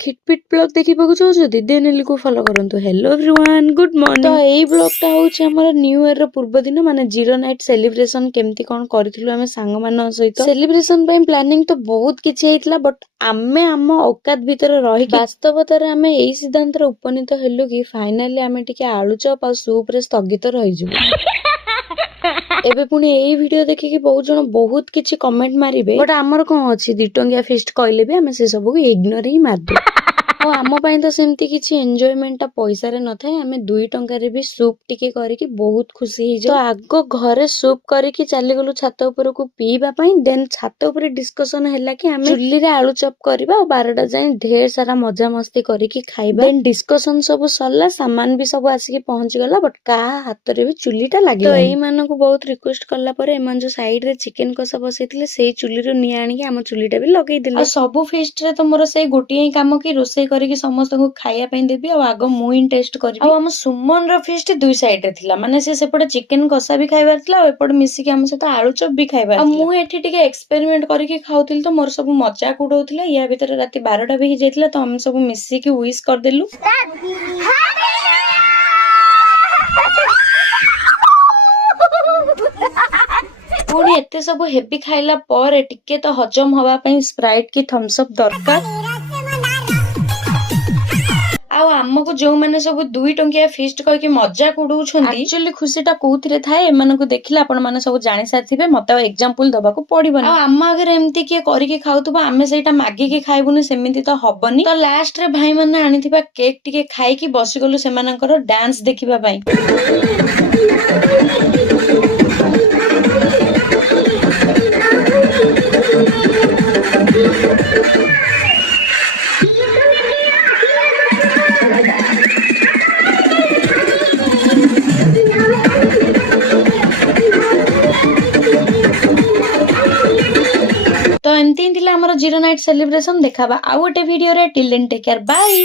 ଖିଟପିଟ blog ଦେଖିବାକୁ ଚାହୁଁଛନ୍ତି ଦେନେଲି କୁ ଫଲୋ କରନ୍ତୁ। Hello everyone good morning. तो एई ब्लॉगटा होउछ हमर न्यू ईयर रो पूर्व दिन माने जीरो नाइट सेलिब्रेशन केमती कोन करथिलु हमें सांग मान सहित। सेलिब्रेशन पई प्लानिंग तो बहुत किछि हेतला बट आमे हम औकात भीतर रही वास्तवता रे आमे एई सिद्धांत रो उपनीत हेलु कि फाइनली आमे टिके आलू चप आ सूप रे स्थगित रहि जिवु। एबे पुणी एई वीडियो देखिकी बहुत जण बहुत किछि कमेंट मारिबे बट हमर कोन अछि 2 टंगिया फेस्ट कहले भी हमें से सब को इग्नोर ही मार दे। और आम पाई तो सेमती किछि एन्जॉयमेंट ता पैसा रे न थाए हमें 2 टंका रे भी सूप टिके करिकी बहुत खुशी ही तो आगो घरे सूप करिकी चली गलु छात ऊपर को पीबा पई देन छात ऊपर डिस्कशन हैला कि हमें चुल्ली रे आलू चप करबा और 12टा जाय ढेर सारा मजा मस्ती करिकी खाइबा। देन डिस्कशन सब सरला सामान भी सब आसीकी पहुंच गला बट का हाथ रे भी चुल्लीटा लागि तो एई मानको बहुत रिक्वेस्ट करला परे एमान जो साइड रे चिकन कसा बसैथिले सेई चुल्ली रो निया आनी कि हम चुल्लीटा भी लगेई दिले। आ सब फेस्ट रे तो मोर सेई गोटी ही काम कि रोसई करिकी समस्त को खाइया पई देबी और आगो मु इन टेस्ट करबी। और हम सुमन रो फेस्ट दुई साइड रे थिला माने से सेपटे चिकन कसा भी खाइबार थिला और एपटे मिसी कि हम सहित आलू चप भी खाइबार थिला। मु एठी टिके एक्सपेरिमेंट करिकी खाउतिल तो मोर सब मजाक उडौथिला या भीतर राती 12टा भी हि जाइथिला तो हम सब मिसी कि विश कर देलु। पुणी एते सब हेवी खाइला पर टिके तो हजम हवा पई स्प्राइट की थम्स अप दरकार। आउ आमको जो माने सब 2 टंकिया फेस्ट करके मजाक उडौछंती एक्चुअली खुशीटा कोउथिरे थाए एमानको देखिला आपण माने सब जानि साथिबे मते एग्जांपल दबाको पड़िबनी। आ आमा अगर एम्ति के करिके खाउतबा आमे सेटा मागी के खाइबुनी सेमिति तो हबनी। तो लास्ट रे भाई माने आनिथिबा केक टिके खाइकी बसी गलु सेमानकर डांस देखिबा पई। तो एमती ही हमर जीरो नाइट सेलिब्रेशन देखाबा आउ गोटे वीडियो रे till then take care bye.